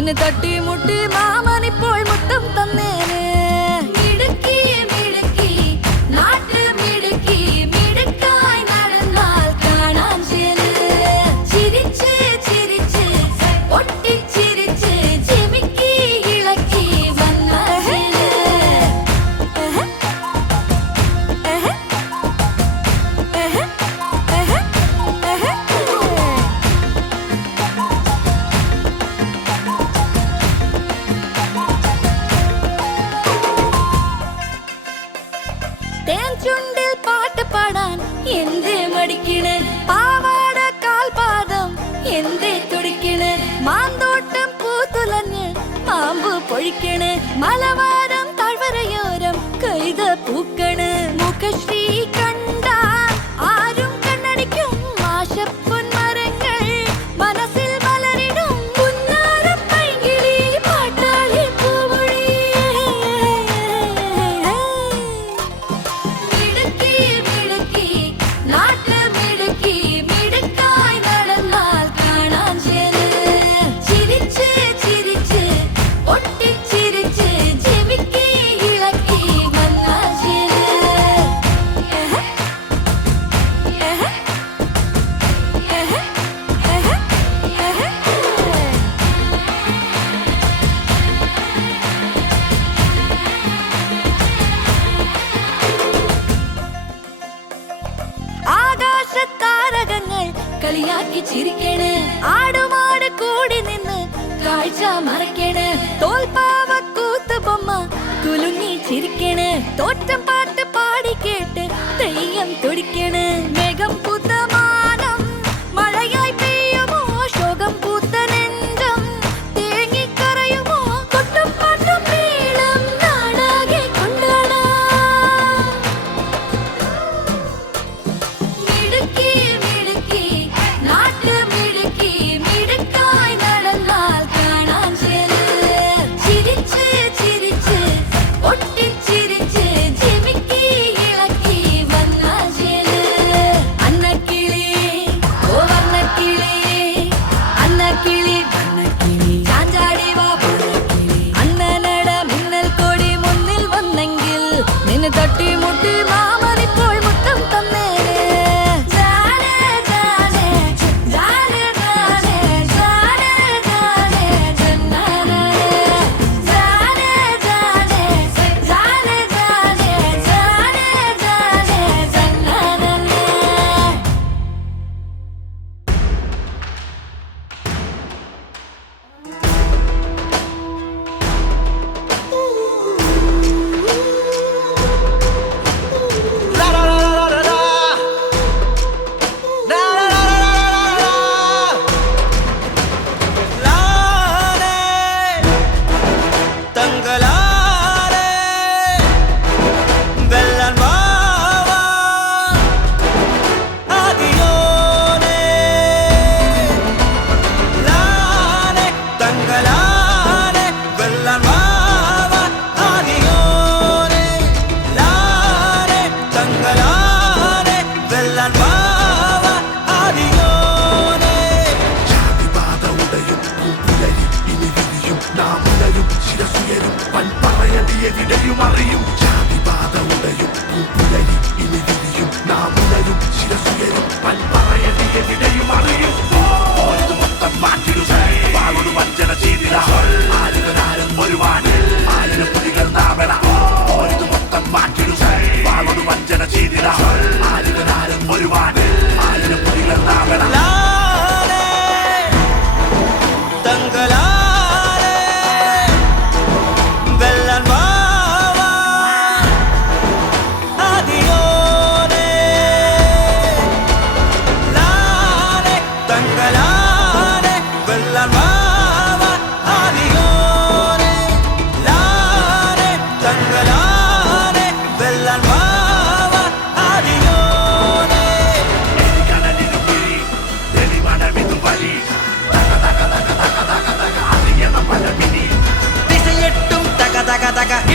നിന്നെ തട്ടി മുട്ടി മാമൻ ഇപ്പോൾ മുത്തം തന്നേനെ. ചുണ്ടിൽ പാട്ട് പാടാൻ എന്തേ മടിക്കണ്, പാവാട കാൽപാദം എന്തേ തുടിക്കണ്, മാന്തോട്ടം പൂത്തുലഞ്ഞ് മാമ്പു പൊഴിക്കണ്, മലവാരം താഴ്വരയോരം കൈത പൂക്കണ്, മുഖശ്രീ കണ്ട ആരും കണ്ണടിക്കും, ആശപ്പൊൻ മരങ്ങൾ മനസ്സിൽ മലരിടും, പുന്നാരപ്പൈകിളി പാട്ടാളി പൂവൊഴി. ആകാശത്താരകങ്ങൾ കളിയാക്കി ചിരിക്കണ്, ആടുമാട് കൂടി നിന്ന് കാഴ്ച മറക്കണ്, തോൽപ്പാവ കൂത്ത് ബൊമ്മ കുലുങ്ങി ചിരിക്കണ്, തോറ്റം പാട്ട് പാടി കേട്ട് തെയ്യം തുടിക്കണ്, മേഘം പൂത്ത മാനം മഴയായി പെയ്യുമോ, ശോകം പൂത്ത നെഞ്ചം തേങ്ങിക്കറയുമോ, കൊട്ടും പാട്ടും മേളം നാടാകെ കൊണ്ടാടാം. തട്ടി മുട്ടി മാമൻ ഇപ്പോൾ മുത്തം തന്നേനെ.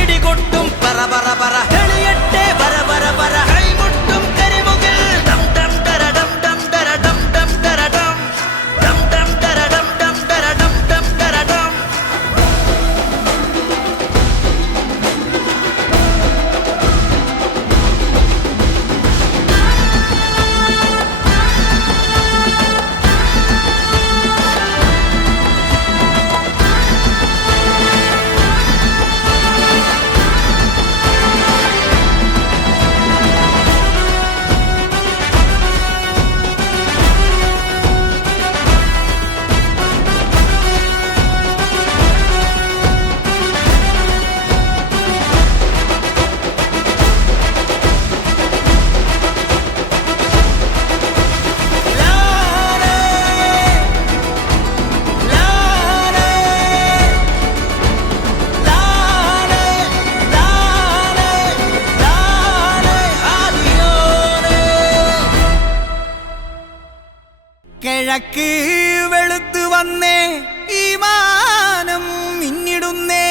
ഇടികൊട്ടും പറ പറ പറ എളിയട്ടെ പറ പറ പറ കൈമുട്ടും കരിമുകിൽ ഡം ഡം ഡര ഡം ഡം ഡര ഡം ഡം ഡര ഡം ഡം ഡം ഡര ഡം ഡം ഡര ഡം ഡം ഡര ഡം കിഴക്ക് വെളുത്തു വന്നേ ഈ മാനം മിന്നിടുന്നേ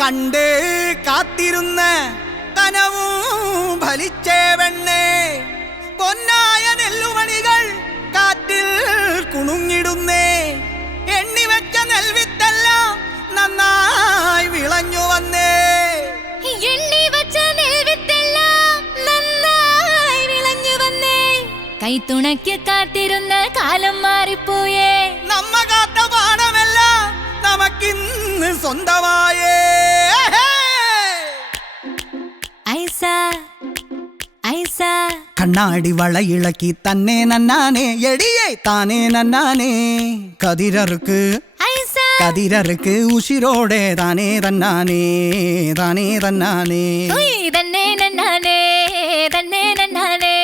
കണ്ട് കാത്തിരുന്ന കനവും ഫലിച്ചേ വെണ്ണേ പൊന്നായ നെല്ലുമണികൾ കാറ്റിൽ കുണുങ്ങിടുന്നേ എണ്ണിവെച്ച നെൽവിത്തെല്ലാം നന്നായി വിളഞ്ഞു വന്നേ കൈത്തുണയ്ക്ക് കാത്തിരുന്ന കാലം മാറിപ്പോയേ നമ്മ കാത്ത പാടമെല്ലാം നമുക്കിന്ന് സ്വന്തമായേ ഐസ ഐസ കണ്ണാടി വളയിളക്കി തന്നെ നന്നാനേ എടിയേ താനേ നന്നാനേ കതിരറുക്ക് ഐസ കതിരറുക്ക് ഉശിരോടെ താനേ തന്നാനേ താനേ തന്നാനേ തന്നെ നന്നാനേ തന്നെ നന്നാനേ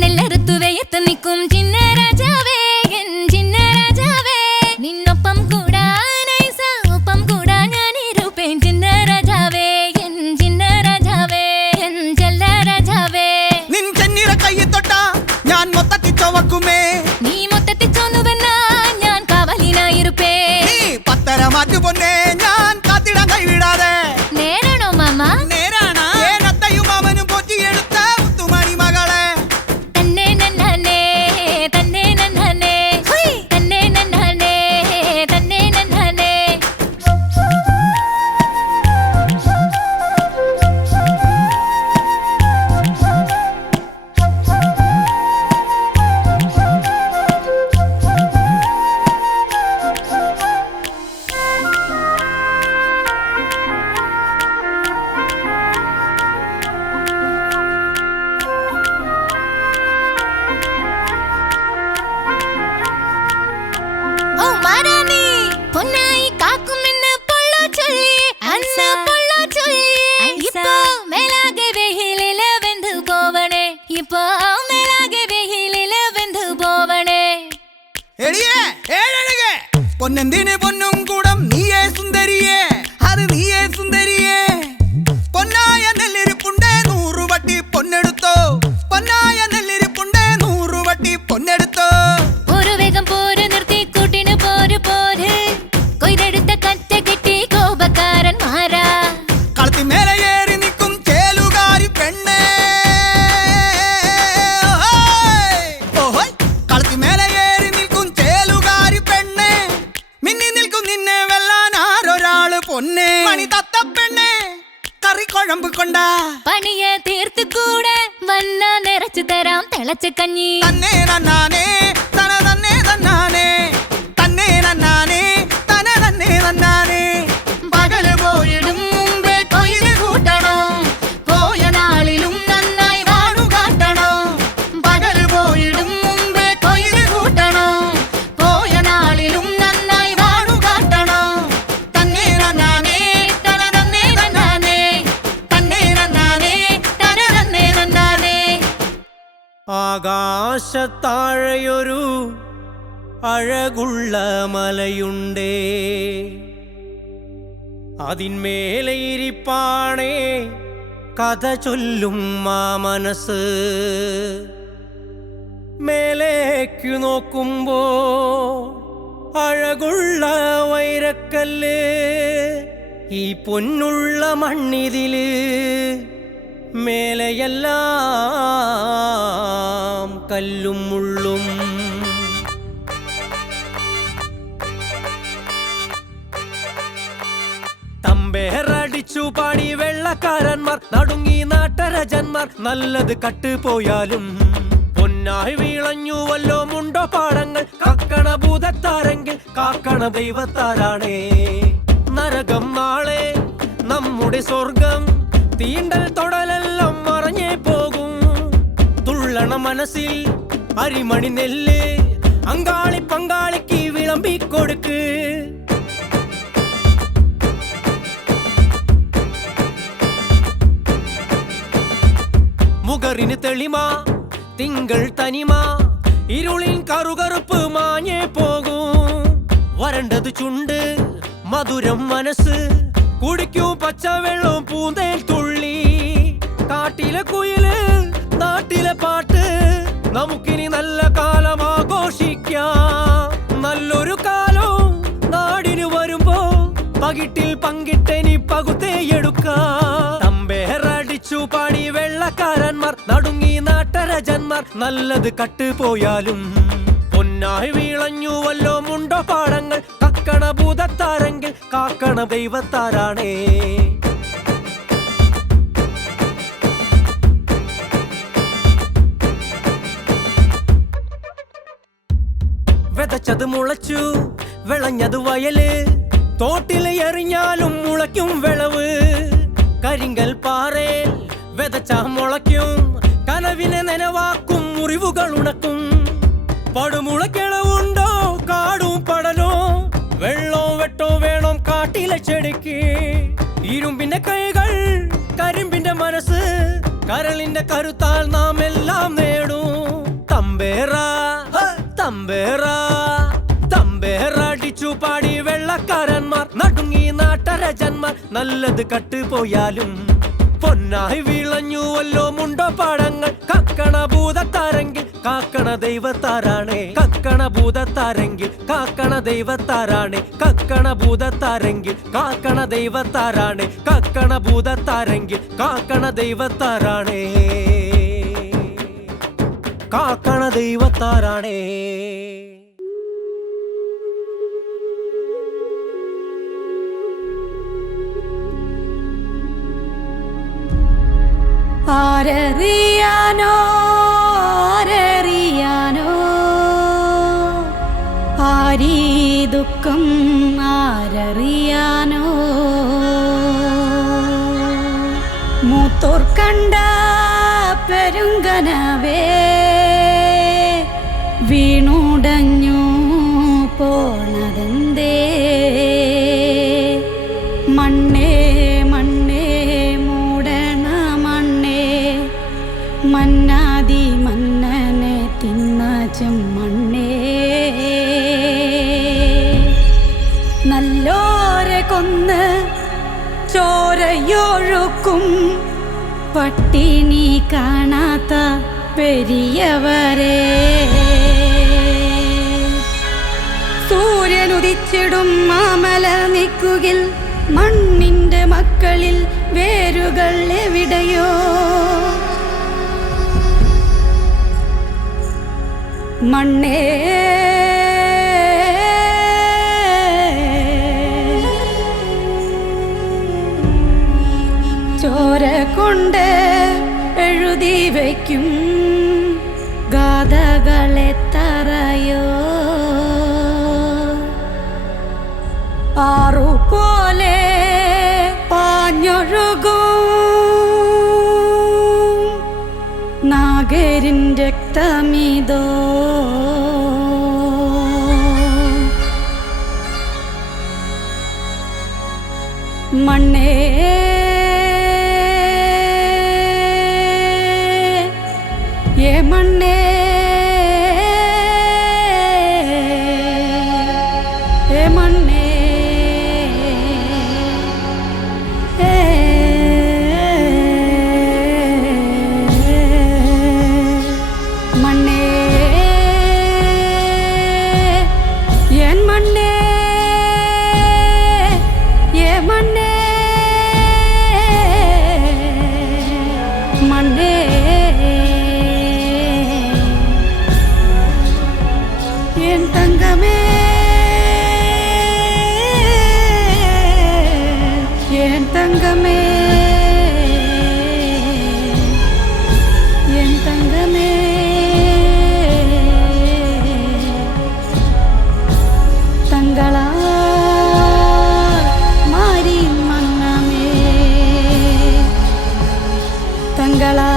നെല്ലറുത്തു വെയത്ത് നിൽക്കും ചിന്ന രാജാവേ എൻ ചിന്ന രാജാവേ നിന്നൊപ്പം കൂടാൻ ഐസ ഒപ്പം കൂടാൻ ഞാനിരുപ്പേൻ ചിന്ന രാജാവേ എൻ ചിന്ന രാജാവേ എൻ ചെല്ല രാജാവേ നിൻ ചെന്നിറ കയ്യിൽ തൊട്ടാ ഞാൻ മൊത്തത്തിൽ ചുവക്കുമേ നീ മൊത്തത്തിൽ ചോന്നുവെന്നാ ഞാൻ കാവലിനായിരുപ്പേ നീ പത്തര മാറ്റു പൊന്നേ ഞാൻ കാത്തിടാൻ കൈവിടാതെ നേരാണോ മാമ നേരാണ് ഏനത്തയും മാമനും പൊറ്റിയെടുത്ത മുത്തുമണി മകളെ തന്നെ നന്നാനേ തന്നെ നന്നാനേ തന്നെ നന്നാനേ തന്നെ നന്നാനേ ഓ മാരാണി പൊന്നായി കാക്കുമെന്ന് പൊള്ളോ ചൊല്ലി അന്ന് പൊള്ളോ ചൊല്ലി ഇപ്പോ മേലാകെ വെയിലില വെന്തു പോവണേ ഇപ്പോ മേലാകെ വെയിലില വെന്തു പോവണേ എടിയേ ഏഴഴകേ പൊന്നെന്തിന് പൊന്നും കൂടം നീയേ സുന്ദരിയേ അത് നീയേ സുന്ദരിയേ പൊന്നായ നെല്ലിരിപ്പുണ്ടേ 100 വട്ടി പൊന്നെടുത്തോ പൊന്നായ നെല്ലിരിപ്പുണ്ടേ 100 വട്ടി പൊന്നെടുത്തോ ഒരു വേഗം പോര് നിർത്തി കൂട്ടിന് പോര് പോര് കൊയ്തെടുത്ത കറ്റ കെട്ടി കോപക്കാരന്മാരാ കളത്തി മേലെ ഏറി നിൽക്കും ചേലുകാരി പെണ്ണേ ഓഹോയ് കളത്തി മേലെ ഏറി നിൽക്കും ചേലുകാരി പെണ്ണേ മിന്നി നിൽക്കും നിന്നെ വെല്ലാൻ ആരൊരാള് പൊന്നേ മണി തത്ത പെണ്ണേ കറിക്കുഴമ്പ് കൊണ്ടാ പണിയെ തീർത്ത് കൂടെ വന്ന നിറച്ചു തരാം തിളച്ച കഞ്ഞി തന്നെ നന്നാനേ തന തന്നെ തന്നാനേ തന്നെ നന്നാനേ തന തന്നെ നന്നാനേ പകല് പോയിടും മുമ്പേ കൊയ്ത് കൂട്ടണം പോയ നാളിലും നന്നായി വാഴു കാട്ടണം പകല് പോയിടും മുമ്പേ കൊയ്ത് കൂട്ടണം പോയ നാളിലും നന്നായി വാഴു കാട്ടണം തന്നെ നന്നാനേ തന തന്നെ നന്നാനേ തന്നെ നന്നാനേ തന തന്നെ നന്നാനേ ആകാശത്താഴയൊരു അഴകുള്ള മലയുണ്ടേ അതിന്മേലെ ഇരിപ്പാണേ കഥ ചൊല്ലും ആ മനസ്സ് മേലേക്കു നോക്കുമ്പോ അഴകുള്ള വൈരക്കല്ല് ഈ പൊന്നുള്ള മണ്ണിതില് മേലെയെല്ലാം കല്ലും മുള്ളും തമ്പേറടിച്ചു പാടി വെള്ളക്കാരന്മാർ നടുങ്ങി നാട്ടരജന്മാർ നല്ലത് കട്ടുപോയാലും പൊന്നായി വീളഞ്ഞുവല്ലോ മുണ്ടോ പാടങ്ങൾ കാക്കണ ഭൂതത്താരെങ്കിൽ കാക്കണ ദൈവത്താരാണേ നരകം നാളെ നമ്മുടെ സ്വർഗം തീണ്ടൽ തൊടലെല്ലാം മറഞ്ഞേ പോകും തുള്ളണ മനസ്സിൽ അരിമണി നെല്ല് അങ്കാളി പങ്കാളിക്ക് വിളമ്പിക്കൊടുക്ക് മുഖറിന് തെളിമ തിങ്കൾ തനിമ ഇരുളിൻ കറുകറുപ്പ് മാഞ്ഞേ പോകും വരണ്ടത് ചുണ്ട് മധുരം മനസ്സ് കുടിക്കും പച്ചവെള്ളവും പൂന്തേൽ തുള്ളി കാട്ടിലെ കുയില് നാട്ടിലെ പാട്ട് നമുക്കിനി നല്ല കാലം ആഘോഷിക്കാം പകുത്തേയെടുക്കാം. തമ്പേറടിച്ചു പാടി വെള്ളക്കാരന്മാർ നടുങ്ങി നാട്ടരജന്മാർ നല്ലത് കട്ടുപോയാലും പൊന്നായി വീളഞ്ഞുവല്ലോ മുണ്ടോ പാടങ്ങൾ. കക്കണ ഭൂതത്താരെങ്കിൽ കാക്കണ ദൈവത്താരാണേ. വിതച്ചത് മുളച്ചു വിളഞ്ഞത് വയല്. തോട്ടില് എറിഞ്ഞാലും മുളയ്ക്കും വിളവ്. കരിങ്കൽ പാറേൽ വിതച്ച മുളയ്ക്കും. കനവിനെ നനവാക്കും മുറിവുകൾ ഉണക്കും. പടുമുളക്കിളവുണ്ടോ കാടും പടലോ. വെള്ളോ വെട്ടോ വേണം കാട്ടിലെ ചെടിക്ക്. ഇരുമ്പിന്റെ കൈകൾ കരിമ്പിന്റെ മനസ്സ്. കരളിന്റെ കരുത്താൽ നാം എല്ലാം നേടും. തമ്പേറ തമ്പേറ തമ്പേറടിച്ചു പാടി വെള്ളക്കാരന്മാർ നടുങ്ങി നാട്ടരജന്മാർ നല്ലത് കട്ടുപോയാലും പൊന്നായി വീളഞ്ഞുവല്ലോ മുണ്ടോ പാടങ്ങൾ. കക്കണ ഭൂതത്താരെങ്കിൽ കാക്കണ ദൈവത്താരാണേ. കക്കണ ഭൂതത്താരെങ്കിൽ കാക്കണ ദൈവത്താരാണേ. കക്കണ ഭൂതത്താരെങ്കിൽ കാക്കണ ദൈവത്താരാണേ. കക്കണ ഭൂതത്താരെങ്കിൽ കാക്കണ ദൈവത്താരാണേ. കാക്കണ ദൈവത്താരാണേ. ആരറിയാനോ ആരറിയാനോ ആരീ ദുഃഖം ആരറിയാനോ. മൂത്തോർ കണ്ട പെരുങ്കനവേ വീണുടഞ്ഞു പോണതെന്തേ. മണ്ണേ മണ്ണേ മൂടണ മണ്ണേ. മന്നാതി മന്നനെ തിന്ന ചെമ്മണ്ണേ. നല്ലോരെ കൊന്ന് ചോരയൊഴുക്കും പട്ടിണി കാണാത്ത പെരിയവരെ. സൂര്യനുദിച്ചിടും മാമല നിൽക്കുകിൽ മണ്ണിന്റെ മക്കളിൽ വേരുകൾ എവിടെയോ. മണ്ണേ ചോര കൊണ്ട് എഴുതി വയ്ക്കും ഗാഥകളെ തറയോ. ആറുപോലെ പാഞ്ഞൊഴുകും നാഗരിൻ രക്തമിതോ. മണ്ണേ ഏ മണ്ണേ ഏ മണ്ണേ മണ്ണേ എൻ മണ്ണേ ഏ മണ്ണേ മണ്ണേ എൻ തങ്കമേ എൻ തങ്കമേ എൻ തങ്കമേ. തങ്കളാ മാരി മങ്ങമേ. തങ്കളാ